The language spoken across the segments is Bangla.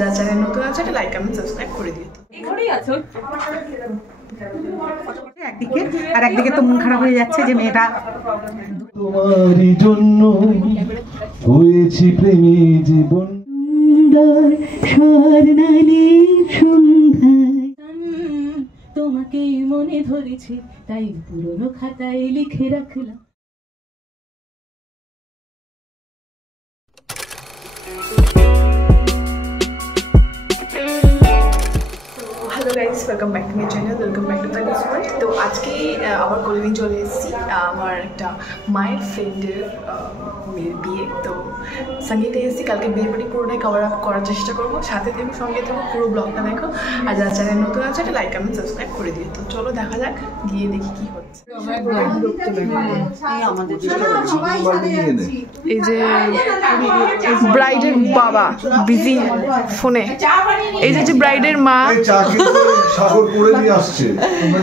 যারা চ্যানেল নতুন আছে একটা লাইক কমেন্ট সাবস্ক্রাইব করে দিও। একদিকে আর একদিকে তো মন খারাপ হয়ে যাচ্ছে যে মেয়েটা তোমারই জন্য হয়েছি প্রেমী জীবন স্বর্ণালী সন্ধ্যায় তোমাকে মনে ধরেছি তাই পুরনো খাতায় লিখে রাখলাম। Hello guys, welcome back to my channel, welcome back to Tanis world. তো আজকে আমার কলেজে চলে এসেছি আমার একটা মায়ের ফ্রেন্ডের মেয়ের বিয়ে। তো সঙ্গীতে এসেছি, কালকে বিয়ে বাড়ি পুরোটাই কভার আপ করার চেষ্টা করবো। সাথে থেকে সঙ্গে থেকে পুরো ব্লগটা দেখো, আর যারা চ্যানেল নতুন আছে একটা লাইক কমেন্ট সাবস্ক্রাইব করে দিও। তো চলো দেখা যাক, গিয়ে দেখি কি হচ্ছে। এই যে ব্রাইডের বাবা বিজি ফোনে, এই যে ব্রাইডের মা,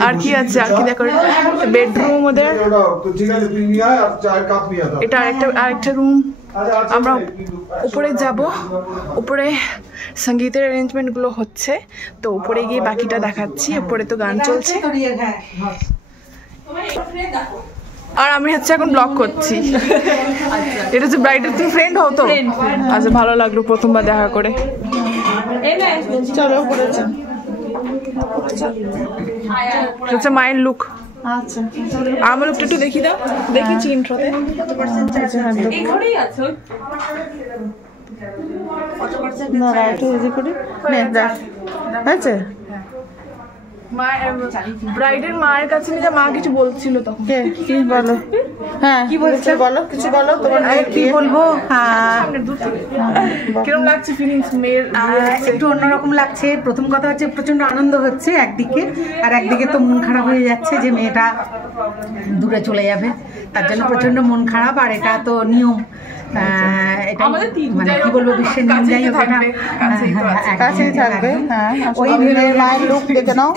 আর কি আছে আর কি দেখো, বেডরুম ওদের, এটা আরেকটা রুম। আমরা উপরে যাব, উপরে সঙ্গীতের অ্যারেঞ্জমেন্ট গুলো হচ্ছে, তো উপরে গিয়ে বাকিটা দেখাচ্ছি। উপরে তো গান চলছে আর আমি হচ্ছে এখন ব্লগ করছি। এটা হচ্ছে ব্রাইডের, তুমি ফ্রেন্ড হও তো? আচ্ছা, ভালো লাগলো প্রথমবার দেখা করে। চলো উপরে হচ্ছে মায়ের লুক। আচ্ছা, আমার লুকটা একটু দেখি দাও, দেখেছি ইন্ট্রোতে। ব্রাইডের মায়ের কাছে নিয়ে মা কিছু বলছিল তখন, কি বলো? হ্যাঁ, কি বলছে বলো, কিছু বলো। তোমার কি বলবো? কিরকম লাগছে ফিলিংস? মেয়ের একটু অন্যরকম লাগছে। প্রথম কথা হচ্ছে প্রচন্ড আনন্দ হচ্ছে একদিকে, আর একদিকে তো মন খারাপ হয়ে যাচ্ছে যে মেয়েটা দূরে চলে যাবে, তার জন্য প্রচন্ড মন খারাপ। আর এটা তো নিয়ম, মানে কি বলবো, বিশ্বের নিয়ম। যাই হোক, কাছেই থাকবে। ওই মায়ের লোক দেখে নাও,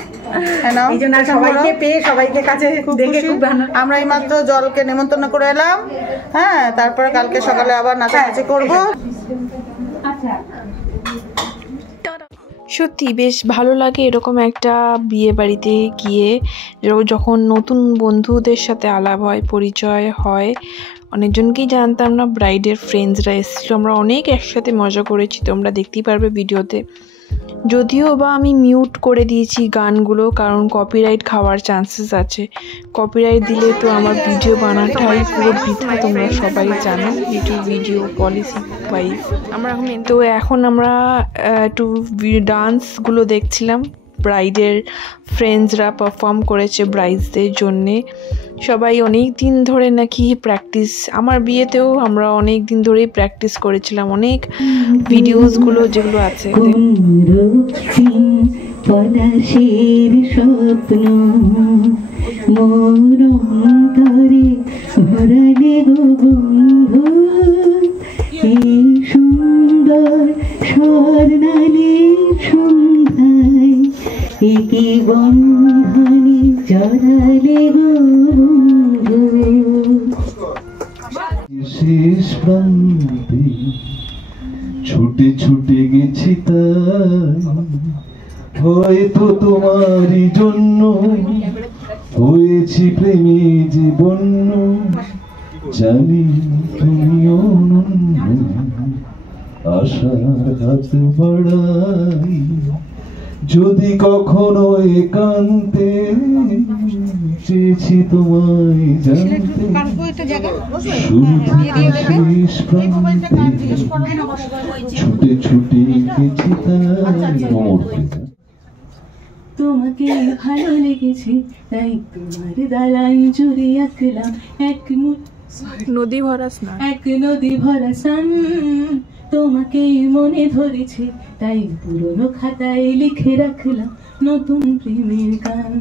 এই জন্য সবাইকে পেয়ে সবাইকে কাছে দেখে খুব ভালো। আমরা এই মাত্র জলকে নেমন্তন্ন করে এলাম। হ্যাঁ, তারপরে কালকে সকালে আবার নাচানাচি করবো। সত্যি বেশ ভালো লাগে এরকম একটা বিয়ে বাড়িতে গিয়ে, যখন নতুন বন্ধুদের সাথে আলাপ হয়, পরিচয় হয়। অনেকজনকেই জানতাম না, ব্রাইডের ফ্রেন্ডসরা এসেছিলো, আমরা অনেক একসাথে মজা করেছি, তোমরা দেখতেই পারবে ভিডিওতে। যদিও বা আমি মিউট করে দিয়েছি গানগুলো, কারণ কপিরাইট খাওয়ার চান্সেস আছে। কপিরাইট দিলে তো আমার ভিডিও বানাটাই পুরো বৃথা, তোমরা সবাই জানো ইউটিউব ভিডিও পলিসি ওয়াইজ। এখন আমরা একটু ডান্সগুলো দেখছিলাম। ব্রাইডের ফ্রেন্ডসরা পারফর্ম করেছে ব্রাইডসদের জন্যে। সবাই অনেক দিন ধরে নাকি প্র্যাকটিস, আমার বিয়েতেও আমরা অনেক দিন ধরেই প্র্যাকটিস করেছিলাম, অনেক ভিডিওসগুলো যেগুলো আছে। পলাশের স্বপ্ন মোর অন্তরে ভরালে গো বন্ধু, এই সুন্দর স্বর্ণালী সন্ধ্যায় একি বন্ধনে জড়ালে গো বন্ধু। শেষ প্রান্তে ছুটে ছুটে গেছি, তাই হয়তো তোমারই জন্য হয়েছি প্রেমী জীবন। জানি তুমিও আশার হাত বাড়াই, যদি কখনো একান্তে চেয়েছি তোমায় জানতে, শুরু থেকে শেষ প্রান্তে ছুটে ছুটে গেছি, তাই তোমাকে ভালো লেগেছে তাই তোমার দালান জুড়ে আঁকলাম এক নদী ভরা স্নান, এক নদী ভরা স্নান। তোমাকে মনে ধরেছে তাই পুরনো খাতায় লিখে রাখলাম নতুন প্রেমের গান।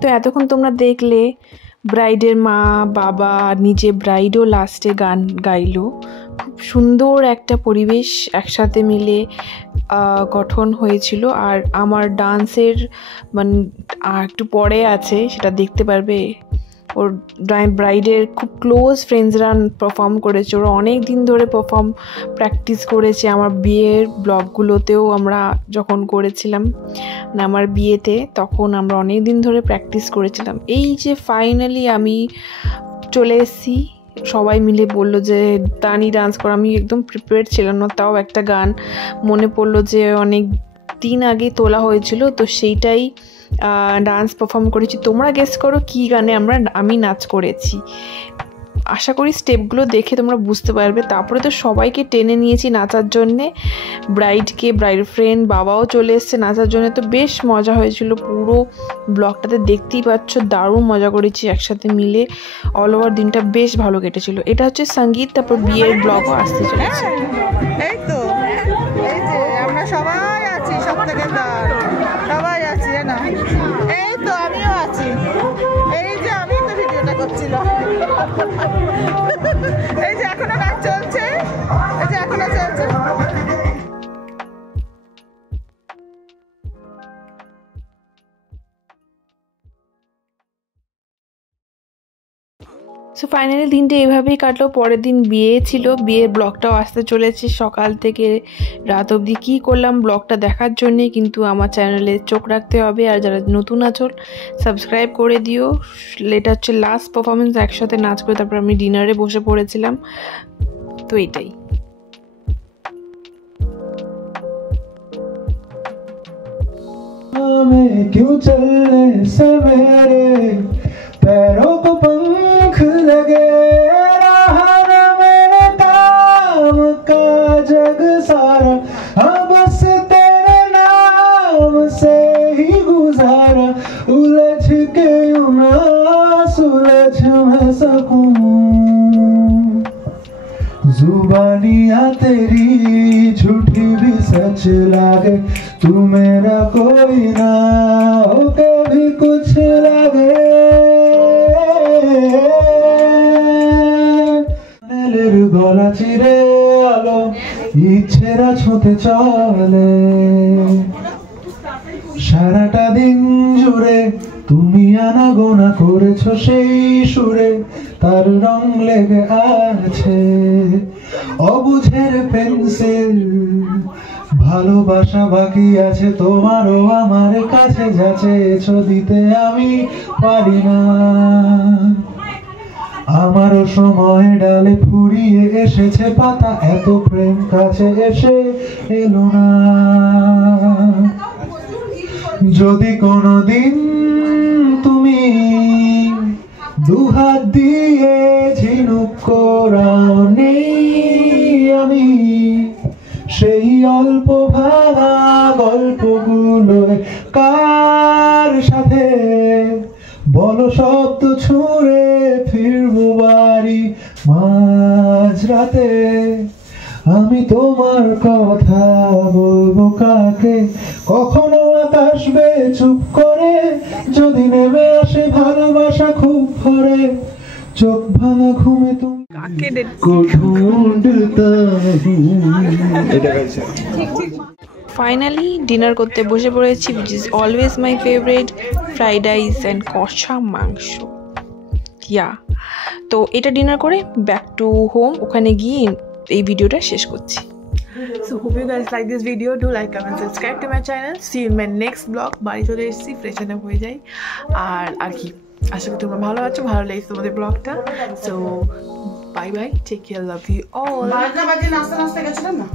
তো এতক্ষণ তোমরা দেখলে ব্রাইডের মা, বাবা, নিজে ব্রাইডও লাস্টে গান গাইলো। খুব সুন্দর একটা পরিবেশ একসাথে মিলে গঠন হয়েছিল। আর আমার ডান্সের মানে একটু পরে আছে, সেটা দেখতে পারবে। ওর ব্রাইডের খুব ক্লোজ ফ্রেন্ডসরা পারফর্ম করেছে, ওরা অনেক দিন ধরে প্র্যাকটিস করেছে। আমার বিয়ের ব্লগগুলোতেও আমরা যখন করেছিলাম না আমার বিয়েতে, তখন আমরা অনেক দিন ধরে প্র্যাকটিস করেছিলাম। এই যে ফাইনালি আমি চলে এসেছি, সবাই মিলে বললো যে তানি ডান্স করো। আমি একদম প্রিপেয়ার ছিলাম না, তাও একটা গান মনে পড়লো যে অনেক দিন আগে তোলা হয়েছিল, তো সেইটাই ডান্স পারফর্ম করেছি। তোমরা গেস করো কী গানে আমি নাচ করেছি। আশা করি স্টেপগুলো দেখে তোমরা বুঝতে পারবে। তারপরে তো সবাইকে টেনে নিয়েছি নাচার জন্যে, ব্রাইড ফ্রেন্ড বাবাও চলে এসছে নাচার জন্য। তো বেশ মজা হয়েছিল, পুরো ব্লগটাতে দেখতেই পাচ্ছ দারুণ মজা করেছি একসাথে মিলে। অল ওভার দিনটা বেশ ভালো কেটেছিল। এটা হচ্ছে সঙ্গীত, তারপর বিয়ের ব্লগও আসতে চলেছে। এই তো এই যে আমরা সবাই আছি, সব থেকে সবাই আছি না, এই তো আমিও আছি, এই যে আমি তো ভিডিওটা করছিলাম, এই যে এখনো নাচ চলছে, এই যে এখনো চলছে। সো ফাইনালি দিনটা এভাবেই কাটলো। পরের দিন বিয়ে ছিল, বিয়ের ব্লগটাও আসতে চলেছে। সকাল থেকে রাত অবধি কী করলাম ব্লগটা দেখার জন্যে কিন্তু আমার চ্যানেলে চোখ রাখতে হবে। আর যারা নতুন আছো সাবস্ক্রাইব করে দিও। এটা হচ্ছে লাস্ট পারফরমেন্স, একসাথে নাচ করে তারপর আমি ডিনারে বসে পড়েছিলাম। তো এটাই क्यों चलने से मेरे पैरों को पंख लगे, रहा न मेरे काम का जग सारा, हाँ बस तेरे नाम से ही गुजारा, उलझ के यूं ना सुलझ मैं सकूं, जुबानियाँ तेरी झूठी भी सच लागे, तू मेरा कोई ना हो के भी कुछ लगे, নীলের গলা চিরে আলো ইচ্ছেরা ছুঁতে চলে, সারাটা দিন জুড়ে তুমি আনাগোনা করেছো সেই সুরে, তার রং লেগে আছে অবুঝের পেন্সিল, ভালোবাসা বাকি আছে তোমারও আমার কাছে, যা চেয়েছো দিতে আমি পারি না, আমারও সময় ডালে ফুরিয়ে এসেছে পাতা, এত প্রেম কাছে এসে এলো না, যদি কোনোদিন তুমি দুহাত দিয়ে ঝিনুক করাও নেই, আমি সেই অল্প ভাঙা গল্পগুলো কার সাথে বলো শব্দ ছুঁড়ে ফিরবো বাড়ি মাঝরাতে, আমি তোমার কথা বলবো কাকে, কখনো আকাশবে চুপ করে, যদি নেমে আসে ভালোবাসা খুব ভরে, চোখ ভাঙা ঘুমে তুমি ফাইনালি ডিনার করতে বসে পড়েছি, which is always my favourite, fried rice and কষা মাংস। তো এটা ডিনার করে ব্যাক টু হোম, ওখানে গিয়ে এই ভিডিওটা শেষ করছি। So hope you guys like this video. Do like, comment, subscribe to my channel. See you in my next vlog. বাড়ি চলে এসেছি, ফ্রেশন আপ হয়ে যাই। আর কি আশা করি তোমরা ভালো আছো, ভালো লেগেছে তোমাদের ব্লগটা। So bye bye, take care, love you all. নাস্তা গেছিলাম না।